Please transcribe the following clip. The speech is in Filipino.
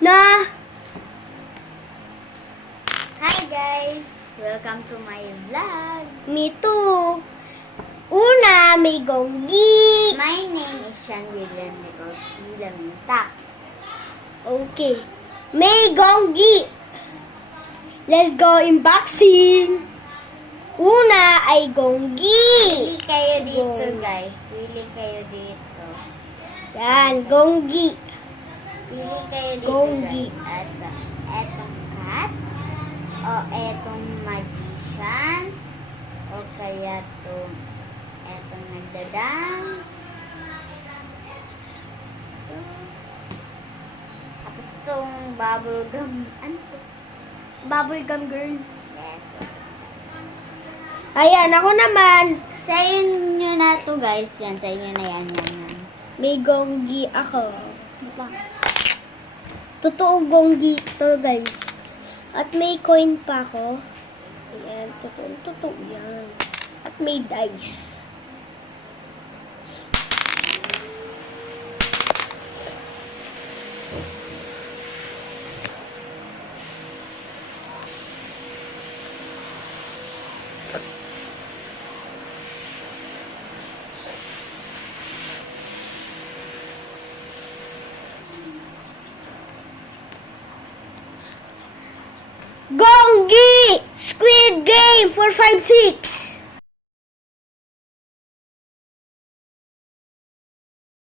na Hi guys! Welcome to my vlog. me too. Una, may gonggi. My name is Sean William Nichols Lamintak. Okay. May gonggi. Let's go unboxing. Una ay gonggi. Pili kayo dito Gong. guys. Pili kayo dito. Yan, gonggi. Pili kayo dito Gonggi. guys. Etong cat. O etong magician. O kaya etong nagda-dance. Tapos itong bubblegum. Ano to? Bubblegum girl. Yes. Ayan, ako naman. Sa inyo na to guys. Yan, sa inyo na yan. May gonggi ako. Totoo gonggi to, guys. At may coin pa ako. Ayan, totoo yan. At may dice. Gonggi! Squid Game 456!